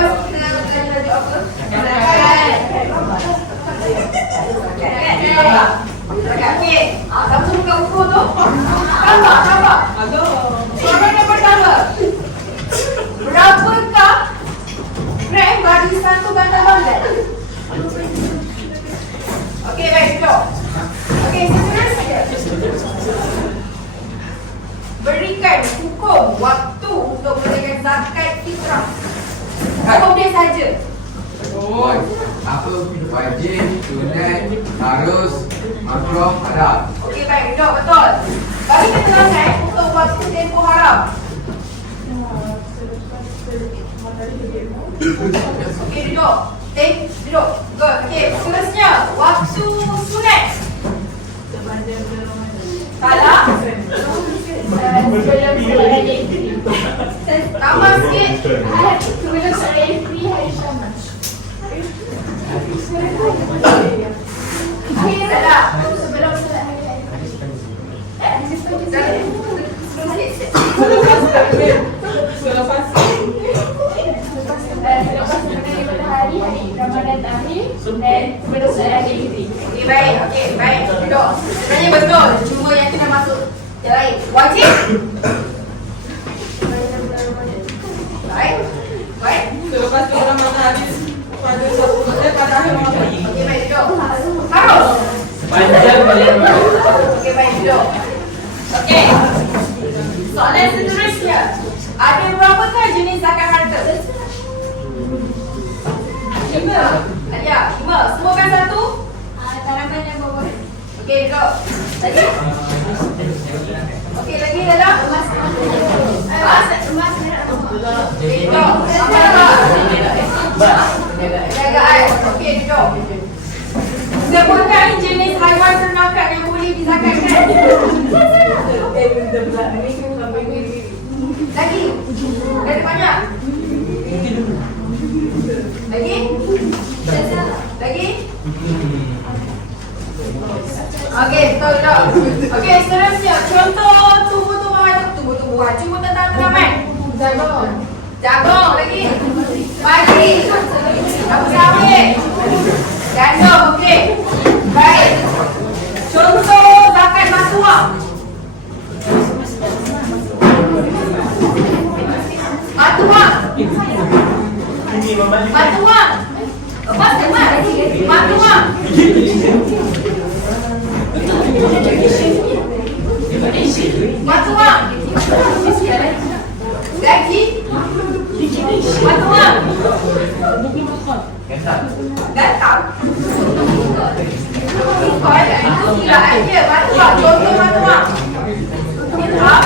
lepas kita belajar apa? Okey. Kamu suruh buka buku tu. Tambah. Soalan yang pertama. Berapakah rang barisan tu bantal-bantal? Okey, baik, duduk. Okey, seterusnya. Berikan hukum waktu untuk menunaikan zakat fitrah. Kemudian saja. Apa wajib, sunat, harus, makruh, haram. Okey, baik, duduk, betul. Bagi keterangan untuk waktu tempoh haram. Okey, duduk. Duduk. Good. Okey, seterusnya. Waktu sunat. Salah. Tambah sikit. Sebelum saya free hari Syamas. Salah. Sebelum saya hari Selepas mengenai matahari hari Ramadan akhir dan sebelum saya hari ini. Okey, baik. Okey, baik. Duduk. Sebenarnya betul. Cuma yang kena masuk yang lain. Wajib. Baik. Baik. Selepas Ramadan habis pada akhir Ramadan. Okey, baik. Duduk. Harus. Panjang balik. Okey, baik. Duduk. Okey. Soalan seterusnya. Ada berapakah jenis zakat harta? 5. Ya, 5. Semuakan satu. Tanaman yang bawah. Okey, duduk. Lagi. Okey, lagi dalam. Emas merah. Okey, duduk. Apa? Jagaan. Okey, duduk. Sebutkan jenis haiwan ternakan yang boleh dizakatkan. Lagi. Ada banyak. Lagi. Lagi. Okey, betul tak? Okey, seterusnya. Contoh tumbuh-tumbuhan. Cuma tentang tanaman. Jagung lagi. Padi. Apa sawit? Gandum, okey. Baik. Contoh zakat masuah. Batu wang. Batu wang. Lepas dengar. Batu wang. Batu wang. Gaji. Batu wang. Gatal. Itu kiraan dia. Batu wang. Contoh batu wang. Dirham.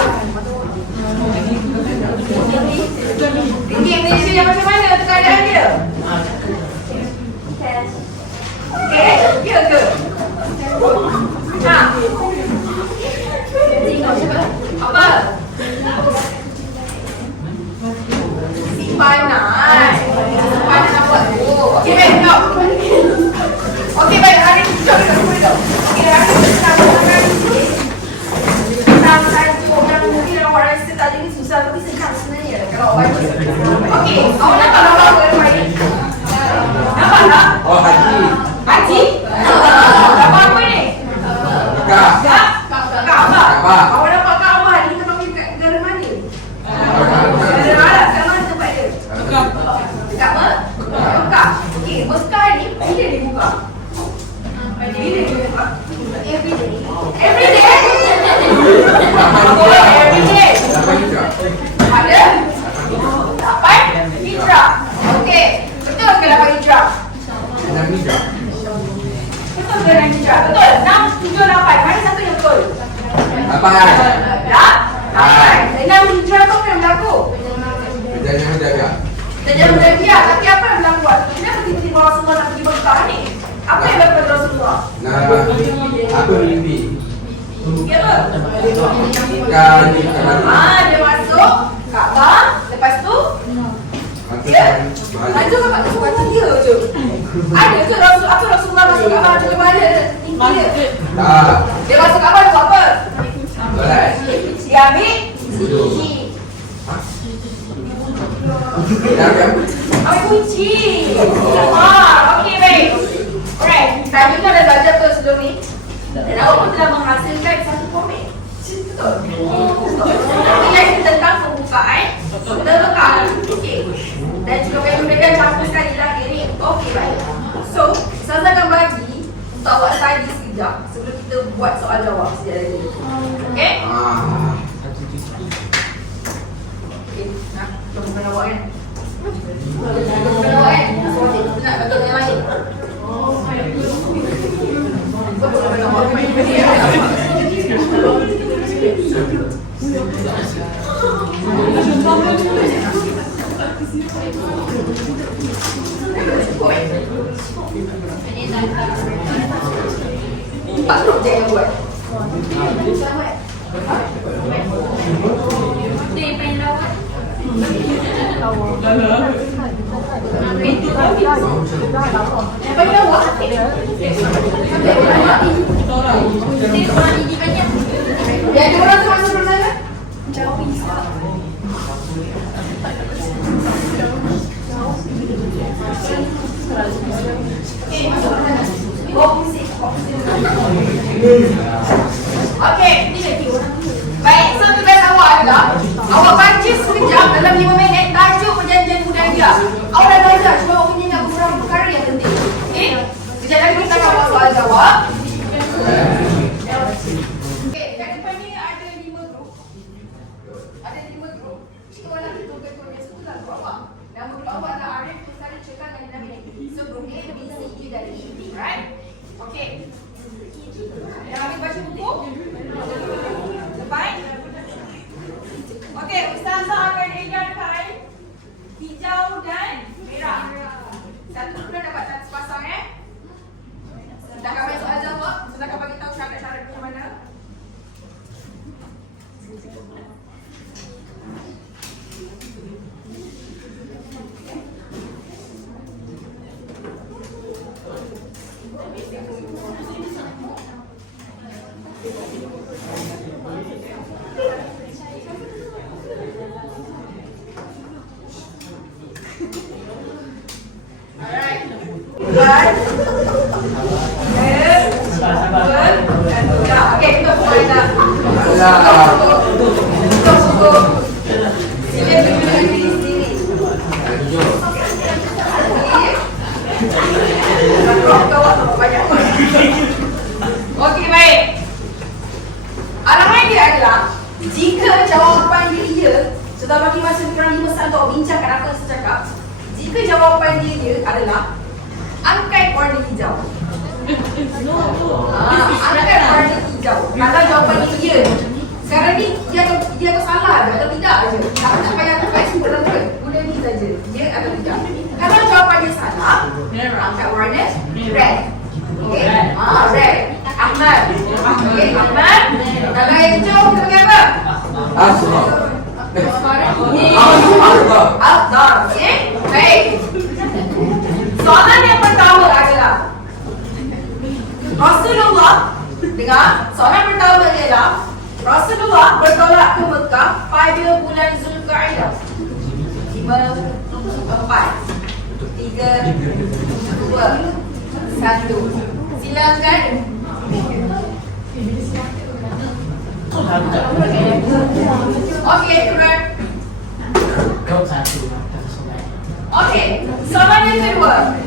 Ringgit Malaysia yang macam mana keadaan dia? Okey, ya ke? Ha. Apa? Simpanan. Simpanan apa tu? Okey, baik, duduk. Okey, baik, hari ni duduk. Okey, hari ni kita akan tentang satu yang mungkin awak rasa tadi ni susah tapi senang sebenarnya kalau awak baca. Okey, awak nampak gambar apa yang baik? Nampak tak? Oh, haji. Haji? Gambar apa ni? Kak. Kaabah. Kaabah. Awak nampak Kaabah ni kita panggil kat negara mana? Negara Arab. Kat mana tempat dia? Dekat Mekah. Okey, Mekah ni bila dia buka? Bila dia buka? Every day. Every day. Ada 8 hijrah. Okey. Betul ke 8 hijrah? Betul ke 6 hijrah? Betul. 6, 7, 8. Mana satu yang betul? Apa? Ya? 8. 6 hijrah tu apa yang berlaku? Terjadi berjaya. Tapi apa yang berlaku? Kenapa tiba-tiba Rasulullah nak pergi Mekah ni? Apa yang berlaku pada Rasulullah? Aku mimpi. Ya ke? Dia masuk Kaabah. Lepas tu dia maju ke Kaabah bukan dia je. Ada ke Rasulullah masuk Kaabah ada mana? Dia. Dia masuk Kaabah dia buat apa? Dia ambil suci. Ambil suci. Okey, baik. Alright, tadi kan dah belajar tu sebelum ni. Dan awak pun telah menghasilkan satu komik. Betul? Yang tentang pembukaan terlekat. Okey. Dan juga bagaimana campur sekali lagi ni. Okey, baik. So, saya akan bagi untuk awak study sekejap sebelum kita buat soal jawab sekejap lagi. Okey? Okey, nak tolong awak kan? Tolong awak kan? So, kita nak bagi yang lain. Empat projek yang buat. Dia pengen lawat. Yang pengen lawat. Yang ada orang tu masuk dalam sana? Jauh bisa. Okay, masuk dalam sana. Okay, ni lagi orang. Baik, so tugas awak adalah awak baca sekejap dalam 5 minit tajuk perjanjian budaya. Awak dah belajar, cuma awak punya ingat beberapa perkara yang penting. Okay, sekejap lagi kita akan buat soal jawab. Okay, kat depan ni ada 5 grup. Ada 5 grup. Kita orang ketua-ketua biasa tu lah grup awak. Nama grup awak adalah Arif, Mustari, Cekan dan Nabi. So grup A, B, C, D dan E. Right? Okay. Yang ambil baca buku. Depan. Okay, Ustazah akan edarkan hijau dan merah. Satu grup dah dapat satu sepasang Dah akan bagi soal jawab. Sudah akan bagi tahu syarat-syarat macam mana. Alright. Okay, kita mulai dah. Sila tunjukkan diri sendiri. Okey, baik. Arahan dia adalah jika jawapan dia sudah bagi masa kurang 5 saat untuk bincangkan apa yang saya cakap. Jika jawapan dia adalah angkat warna hijau. Angkat warna hijau. Kalau jawapan dia sekarang ni dia akan salah atau tidak aja. Tak payah angkat semua guna ni saja. Dia atau tidak. Kalau jawapan dia salah, angkat warna red. Okey. Red. Ahmad. Okey, Ahmad. Kalau yang hijau kita pakai apa? Asma. Afdal. Okey. Baik. Soalan yang pertama adalah Rasulullah, dengar, soalan pertama ialah Rasulullah bertolak ke Mekah pada bulan Zulkaidah. 5, 4, 3, 2, 1. Silakan. Okey, Quran. Okey, soalan yang kedua.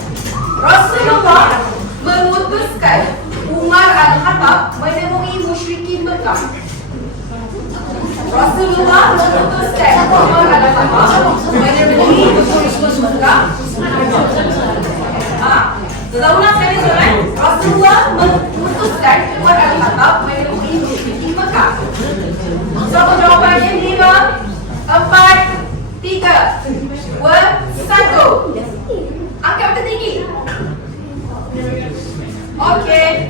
Rasulullah memutuskan Umar Al-Khattab menemui musyrikin Mekah. Rasulullah memutuskan Umar Al-Khattab menemui musyrikin Mekah. Kita ulang sekali soalan. Rasulullah memutuskan Umar Al-Khattab menemui musyrikin Mekah. So, jawapannya 5, 4, 3, 2, 1. Angkat mata tinggi. Okey.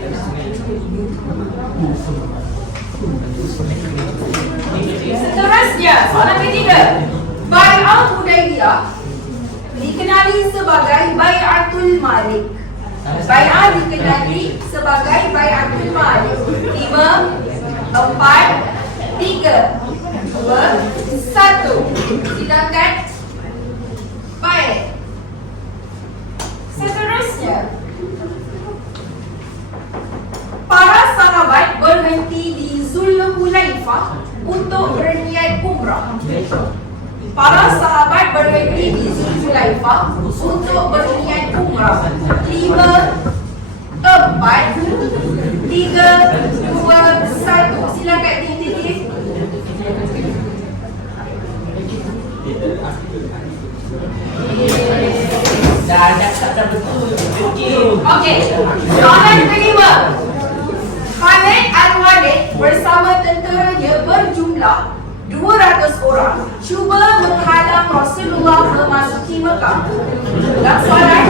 Seterusnya, soalan ketiga. Bai'ah Hudaybiyah dikenali sebagai Bai'atul Malik. Bai'ah dikenali sebagai Bai'atul Malik. 5, 4, 3, 2, 1. Silakan. Baik. untuk berniat umrah. Para sahabat berhenti di Zulhulaifah untuk berniat umrah. 5, 4, 3, 2, 1. Silakan titik-titik. Dah betul. Okey. Soalan kelima. Khalid Al-Walid bersama tenteranya berjumlah 200 orang cuba menghalang Rasulullah memasuki Mekah. Ulang soalan.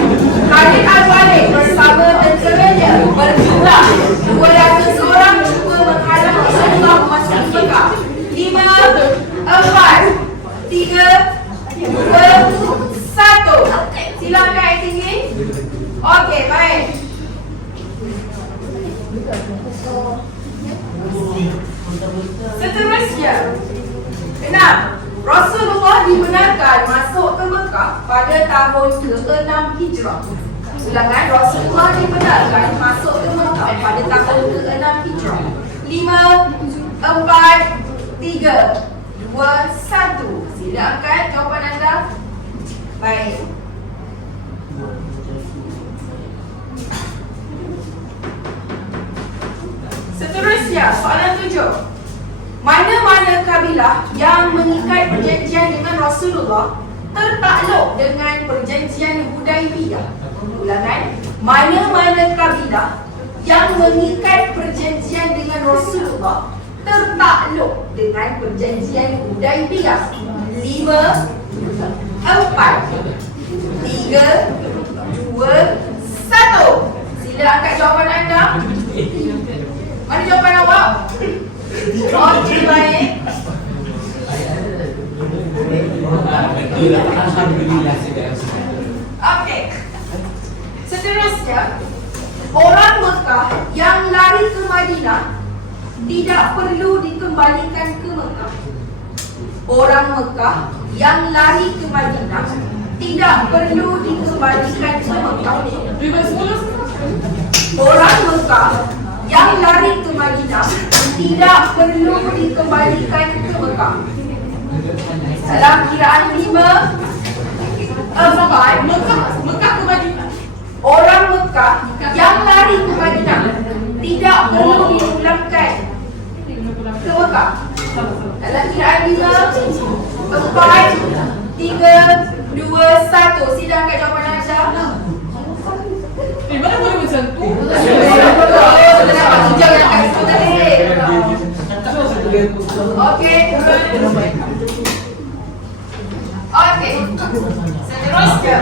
Khalid Al-Walid bersama tenteranya berjumlah 200 orang cuba menghalang Rasulullah memasuki Mekah. 5, 4, 3, 2, 1. Silakan tinggi. Okey, baik. Seterusnya, 6. Rasulullah dibenarkan masuk ke Mekah pada tahun ke-6 Hijrah. Ulangan, Rasulullah dibenarkan masuk ke Mekah pada tahun ke-6 Hijrah. 5, 4, 3, 2, 1. Sila angkat jawapan anda. Baik. Seterusnya, soalan 7. Mana-mana kabilah yang mengikat perjanjian dengan Rasulullah tertakluk dengan perjanjian Hudaibiyah. Ulangan, mana-mana kabilah yang mengikat perjanjian dengan Rasulullah tertakluk dengan perjanjian Hudaibiyah. 5, 4, 3, 2, 1. Sila angkat jawapan anda. Mana jawapan awak? Okey, baik. Okey. Seterusnya, orang Mekah yang lari ke Madinah tidak perlu dikembalikan ke Mekah. Orang Mekah yang lari ke Madinah tidak perlu dikembalikan ke Mekah. Orang Mekah yang lari ke Madinah tidak perlu dikembalikan ke Mekah. Dalam kiraan 5, 4, Mekah ke Madinah. orang Mekah yang lari ke Madinah tidak perlu dipulangkan ke Mekah. Dalam kiraan 5, 4, 3, 2, 1. Sila angkat jawapan anda. Mana boleh macam tu? Kenapa hijau yang kat situ tadi? Okey. Okey. Seterusnya,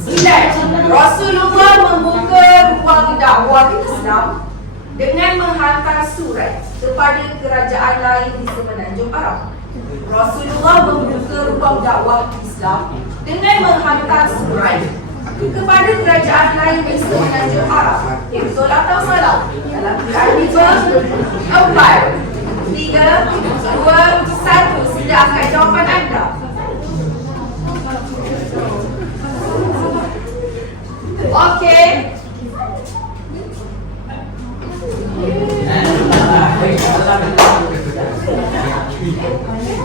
9. Rasulullah membuka ruang dakwah Islam dengan menghantar surat kepada kerajaan lain di Semenanjung Arab. Rasulullah membuka ruang dakwah Islam dengan menghantar surat kepada kerajaan lain di Semenanjung Arab. Betul atau salah? Dalam kiraan 5, 4, 3, 2, 1. Sila angkat jawapan anda. Okey.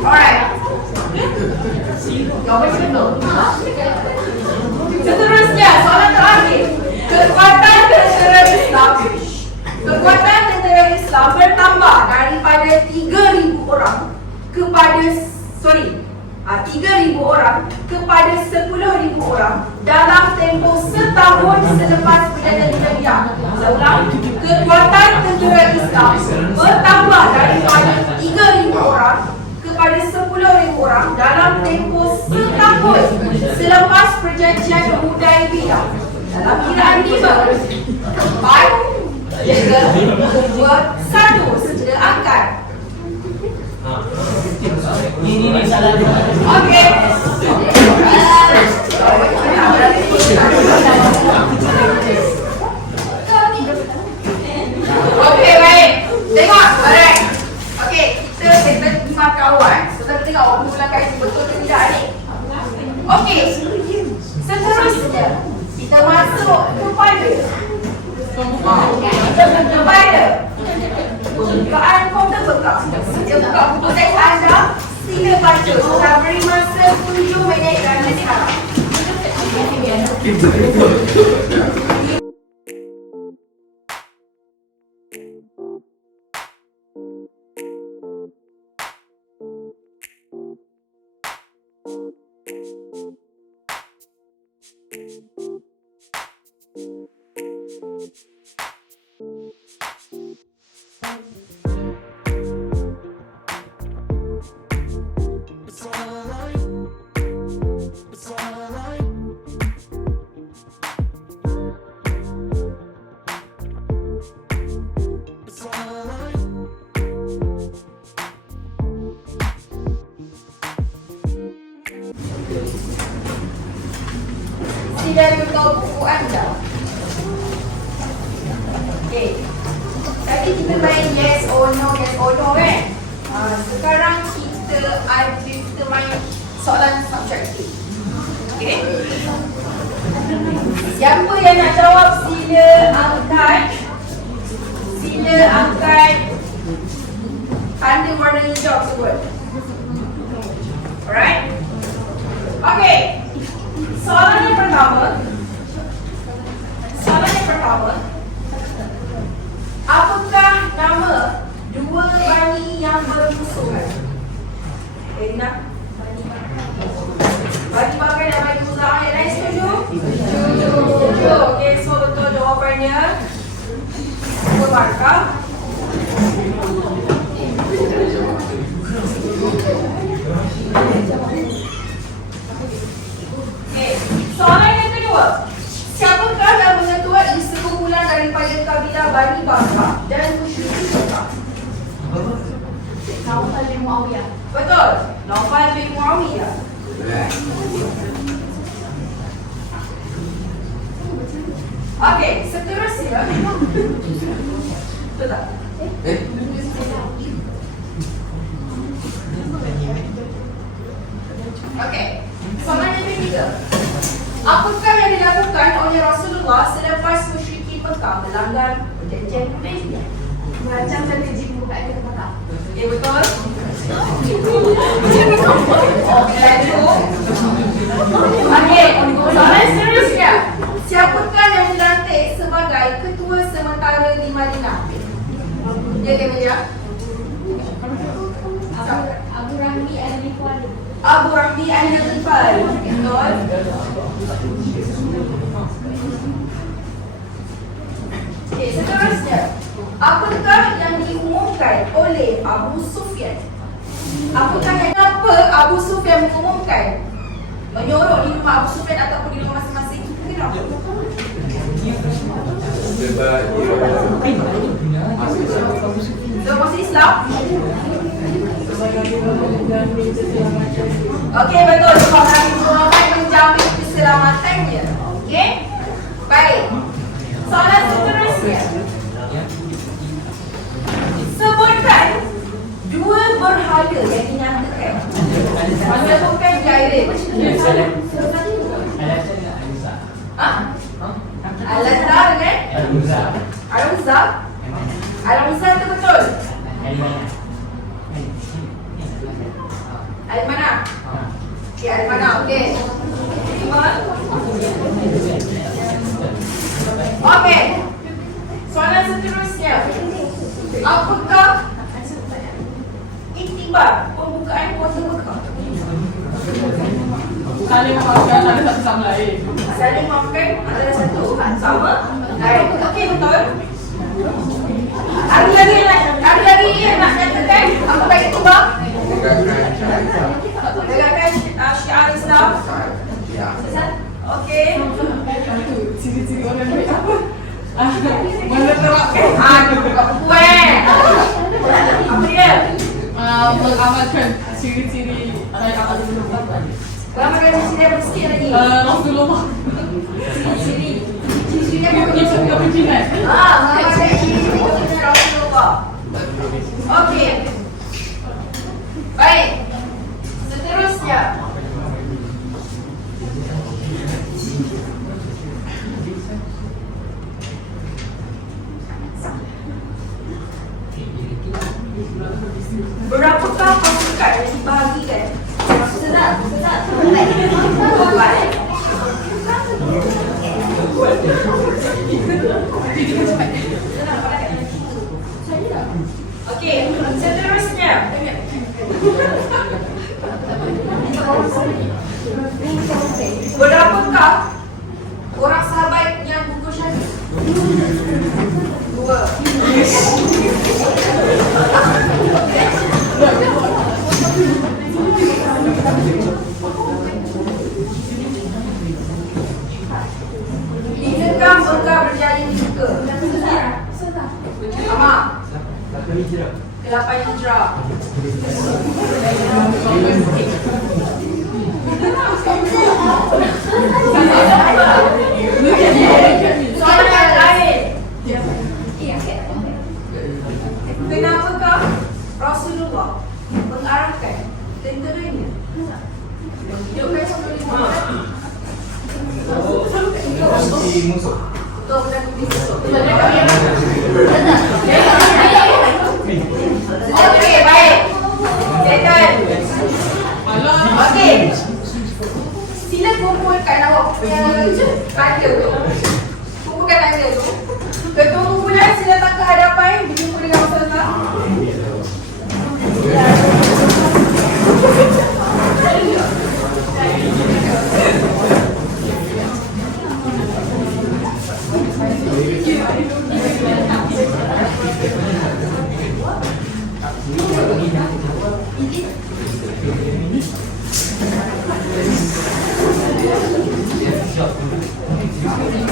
Alright. Jawapan betul. Seterusnya, soalan terakhir. Kekuatan tentera Islam bertambah daripada 3,000 orang kepada 3,000 orang kepada 10,000 orang dalam tempoh setahun selepas Perjanjian Hudaibiyah. Saya ulang, kekuatan tentera Islam bertambah daripada 3,000 orang kepada 10,000 orang dalam tempoh setahun selepas Perjanjian Hudaibiyah. Dalam kiraan 5, 4, 3, 2, 1. Segera angkat. Ini salah dia. Okey. Okey, baik. Tengok, alright. Okey, kita settle 5 kawan. Kita tengok ulang kali betul ke tidak ni. Okey. Seterusnya, kita masuk kepada pembukaan form terbuka. Sila baca. Saya beri masa 7 minit dan sekarang. Sila tahu buku anda. Okey. Tadi kita main yes or no kan? Sekarang kita main soalan subjektif. Okey. Siapa yang nak jawab sila angkat tanda warna hijau tersebut. Alright? Okey. Soalan yang pertama. Apakah nama dua bani yang bermusuhan? Rina? Bani Bakar dan Bani Uzaah. Yang lain setuju? Setuju. Okey, so betul jawapannya. Dua markah. Okay. Soalan yang kedua. Siapakah yang mengetuai sekumpulan daripada kabilah Bani Bakar dan musyrikin Mekah? Naufal bin Muawiyah. Betul. Naufal bin Muawiyah. Okey, seterusnya. Betul tak? Okey. Soalan yang ketiga. Apakah yang dilakukan oleh Rasulullah selepas musyrikin Mekah melanggar perjanjian Hudaybiyah? Merancang strategi pembukaan ke Mekah. Ya betul. Okey, soalan seterusnya. Siapakah yang dilantik sebagai ketua sementara di Madinah? Ya, Kemilia. Abu Rahmi Al-Ghifari. Abu Rahmi Al-Ghifari. Betul. Okey, seterusnya. Apakah yang diumumkan oleh Abu Sufyan? Kenapa Abu Sufyan mengumumkan? Menyuruh di rumah Abu Sufyan ataupun di rumah masing-masing? Kenapa? So, masih Islam? Okey, betul. Sebab Nabi Muhammad menjamin keselamatannya. Okey? Baik. Soalan seterusnya. Sebutkan dua berhala yang dinyatakan. Sebutkan Jairin. Al-Azhar dengan Al-Uzza. Al-Uzza itu betul. Al-Manah. Ya, Al-Manah. Okey. Okey. Soalan seterusnya. Apakah iktibar pembukaan puasa Mekah? Saling memaafkan ada satu sama lain. Saling memaafkan adalah satu sama. Okey, betul. Ada lagi yang nak nyatakan apa iktibar? Tegakkan syiar Islam. Okey. Ciri-ciri orang baik apa? Mana terapkan? Kuat. Apa dia? Mengamalkan ciri-ciri rakyat apa dulu. Lama kan sini ada sikit lagi. Rasulullah. Ciri-ciri Itu kepimpinan. mengamalkan ciri-ciri kepimpinan Rasulullah. Okey. Baik. Seterusnya. Berapakah pasukan yang dibahagikan Berapakah orang sahabat yang gugur syahid? 2. Lidahkah engkau berjaya di muka? Amak. 8 hijrah. Soalan yang lain. Kenapakah Rasulullah mengarahkan tenteranya hidupkan sebelum musuh? Untuk menangkap musuh. Okey, baik. Second. Okey. Sila kumpulkan awak punya tanda tu. Kumpulkan tanda tu. Ketua kumpulan sila datang ke hadapan berjumpa dengan peserta.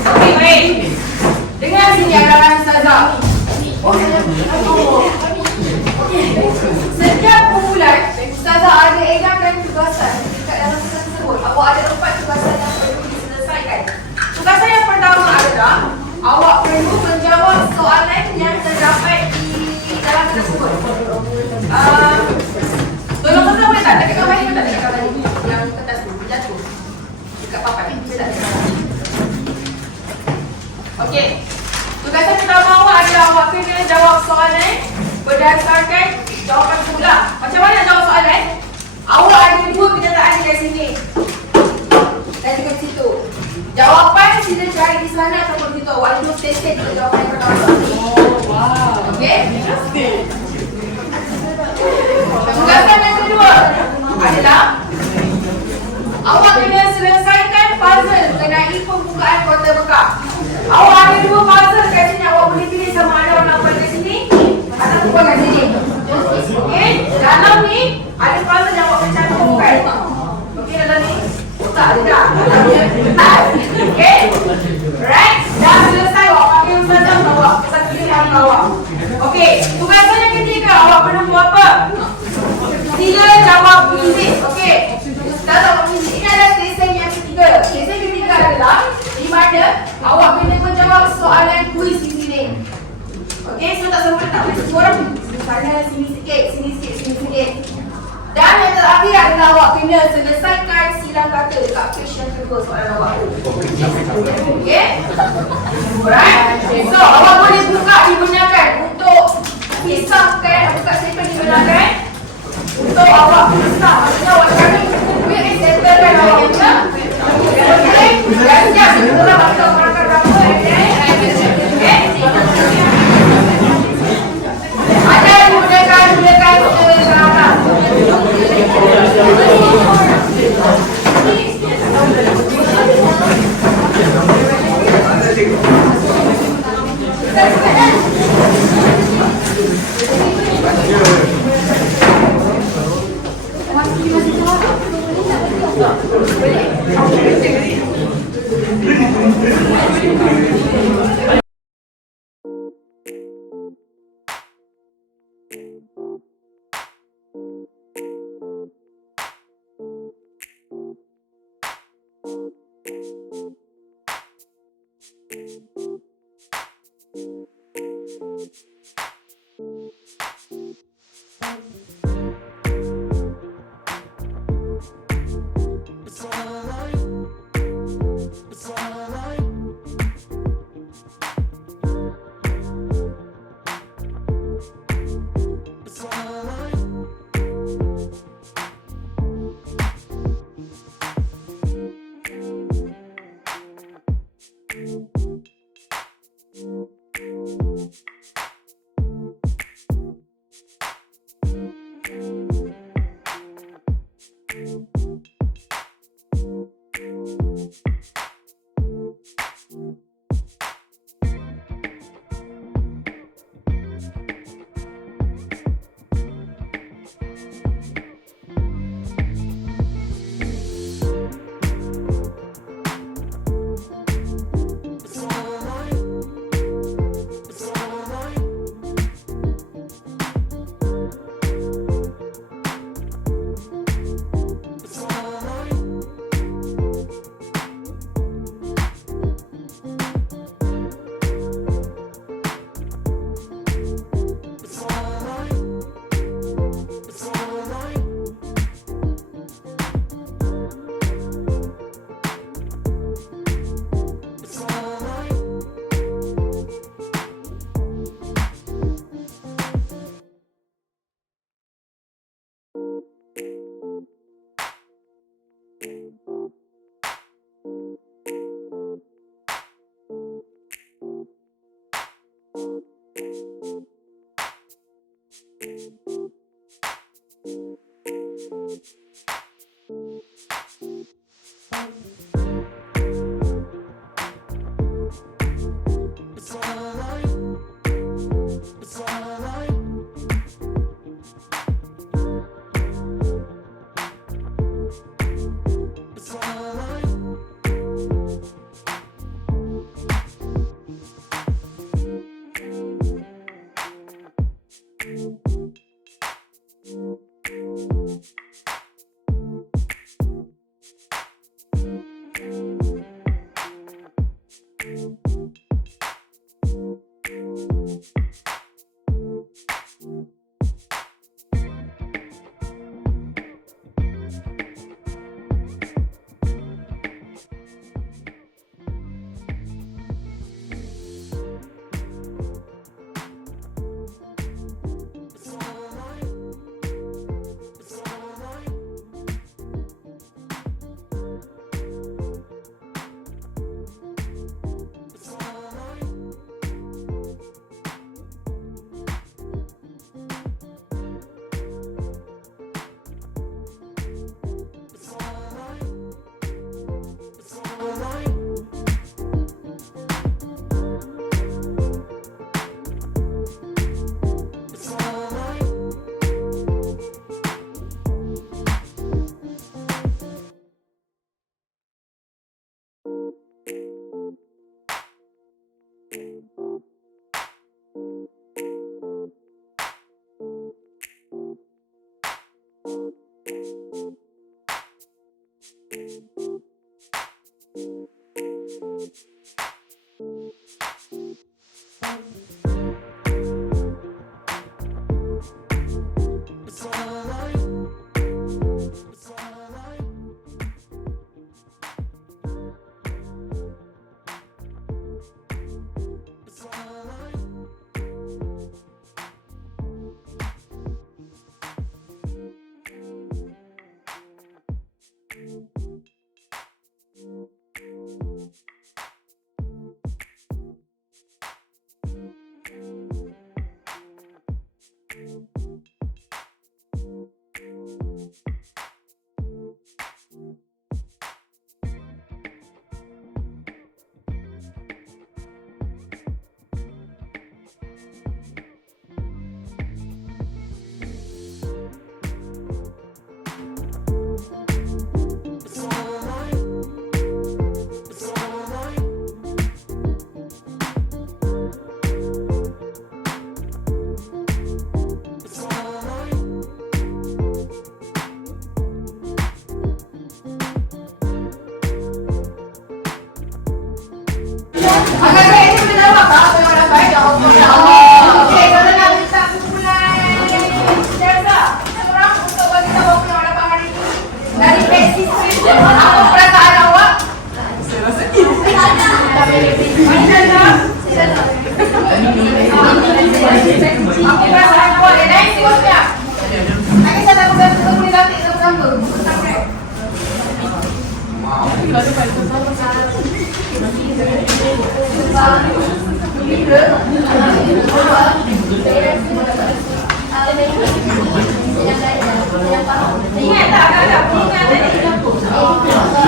Okey, baik. Dengar sini arahan Ustazah. Setiap kumpulan, Ustazah ada edarkan tugasan dekat dalam tugasan tersebut. Awak ada 4 tugasan yang perlu diselesaikan. Tugasan yang pertama adalah awak perlu menjawab soalan yang terdapat di dalam tersebut. Tolong Ustazah boleh tak? Dekat gambar ni tak? Dekat gambar ni yang kertas tu, jatuh dekat papan ni, boleh tak? Okey. Tugasan pertama awak adalah awak kena jawab soalan berdasarkan jawapan semula. Macam mana jawab soalan? Awak ada 2 kenyataan di sini dan juga di situ. Jawapan sila cari di sana ataupun di situ. Awak ada 2 statement untuk jawapan yang pertama. Okey? Tugasan yang kedua adalah awak kena selesaikan puzzle mengenai pembukaan kota Mekah. Awak ada 2 puzzle kat sini. Awak boleh pilih sama ada warna apa kat sini ataupun kat sini. Okey? Dalam ni ada puzzle yang awak kena cantumkan. Okey, dalam ni tak ada dah. Okey? Right? Dah selesai awak pakai ustazah awak. Satu pilihan awak. Okey, tugasan yang ketiga awak perlu buat apa? Sila jawab kuis. Okey. Ustazah kuis ini adalah sesi yang ketiga. Sesi ketiga adalah di mana awak kena menjawab soalan kuis di sini. Okey, so tak semua tak boleh semua orang sana sini sikit, sini sikit, sini sikit. Dan yang terakhir adalah awak kena selesaikan silang kata dekat page yang kedua soalan awak. Okey? Alright. So, awak boleh buka dibenarkan untuk pisahkan, buka statement dibenarkan untuk awak pisah. Maksudnya awak cari duit ni settlekan awak punya. Okey? Dan sejak setelah kita menggunakan berapa ada yang gunakan sarana.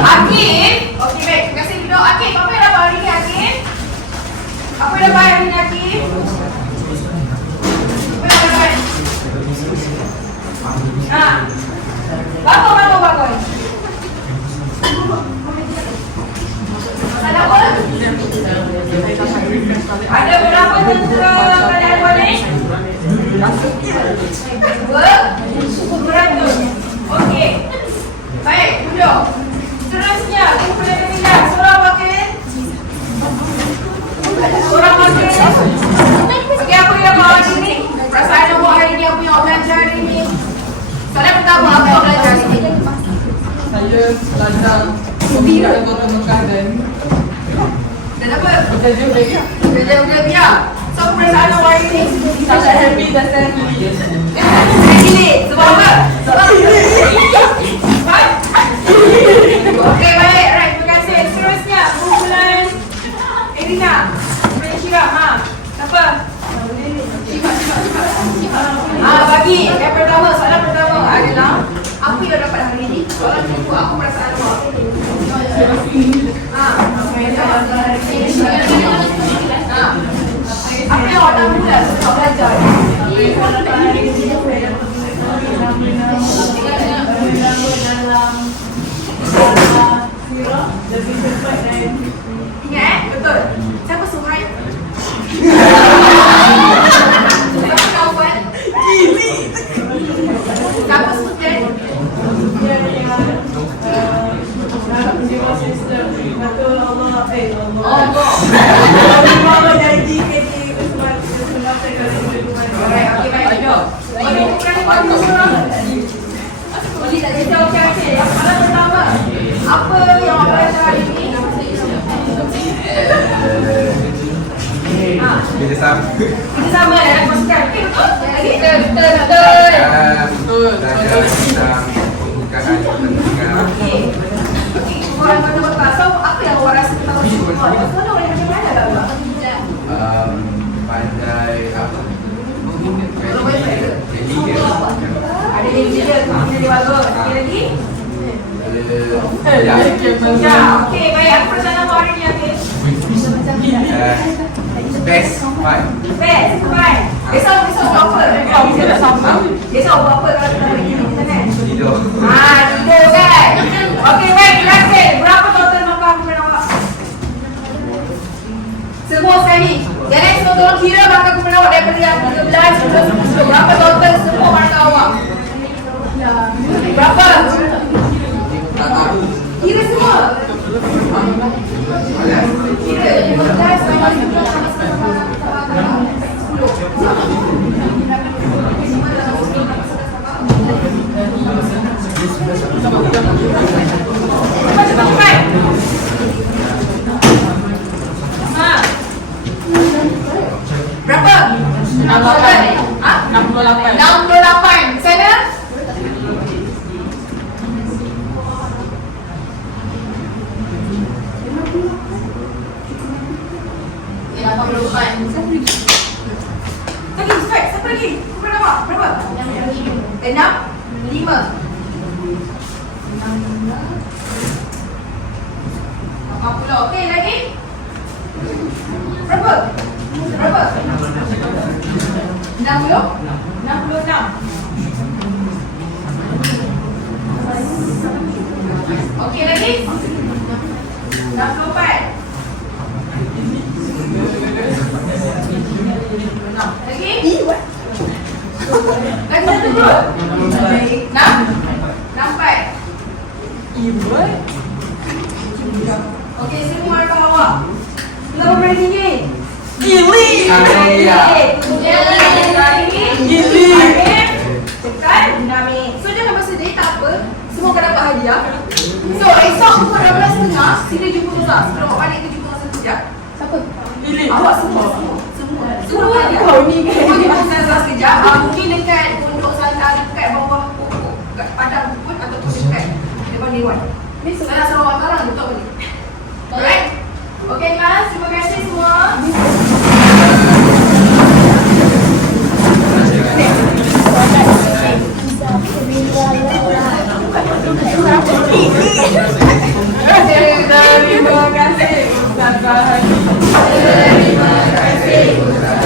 Aqui, ok, Apa yang dapat hari ni lagi? Apa yang dapat? Bagus. Ada apa? Ada berapa tentera keadaan balik? 200. Okey. Baik, duduk. Seterusnya, kita boleh berpindah. Seorang wakil. Okey, apa yang awak hari ni? Perasaan awak hari ni, apa yang awak belajar hari ni? Soalan pertama, apa yang awak belajar hari ni? Saya belajar Pembangunan Kota Mekah Dan apa? Berjaya Beria. Kerja dia. So, perasaan awak hari ni? Saya happy dan saya happy. Pilih. Sebab apa? Sebab okey, baik. Right, terima kasih. Seterusnya, kumpulan Irina. Kumpulan Syirah. Apa? Bagi. Yang pertama, soalan pertama adalah apa yang dapat hari ini? Soalan kedua, aku perasaan awak. Apa yang awak nak mula sebab belajar? Ingat, betul. Siapa Suhaib? Siapa kawan? Siapa Sultan? Apa yang awak belajar hari ini? Kita sama. Kita sama ya, pasukan. Okey, betul? Lagi? Betul. Belajar tentang pembukaan pendidikan. Okey. Orang mana betul. So, apa yang awak rasa tentang syukur? Mana orang yang macam mana lah? Pandai apa? Ada yang dia bagus. Okey lagi? Ya. Okey, baik. Apa perasaan awak hari ni, Hafiz? Best five. Best, baik. Besok buat apa? Besok buat apa kalau kita pergi di sana? Tidur. Tidur kan? Okey, baik. Terima kasih. Berapa total makan kepada awak? Semua sekali. Jangan semua tolong kira makan kepada awak daripada yang 13 hingga 10. Berapa total semua makan awak? Berapa? Tak tahu. Kira semua. Kira 15 sampai 10. Berapa? 68. Sana? Lagi, Ustaz. Siapa lagi? Berapa awak? Berapa? 6? 5. 40. Okey, lagi? Berapa? 60? 66. Okey, lagi? 64. Lagi? Lagi satu dulu. 6? 64. Okey, semua markah awak. Berapa berapa tinggi? Gili. Gili. Tekan dinamik. So jangan bersedih, tak apa. Semua akan dapat hadiah. So esok pukul 12.30 sila jumpa Ustaz. Sebelum awak balik ke jumpa Ustaz sekejap. Siapa? Gili. Awak semua. Semua kau ni kan. Kau jumpa Ustaz sekejap. Mungkin dekat pondok Santa, dekat bawah pokok, dekat padang pun ataupun dekat depan dewan. Ni sekarang Sarawak Karang betul ni. Alright. Okay class, terima kasih semua. Terima kasih Ustaz Bahari. Ada.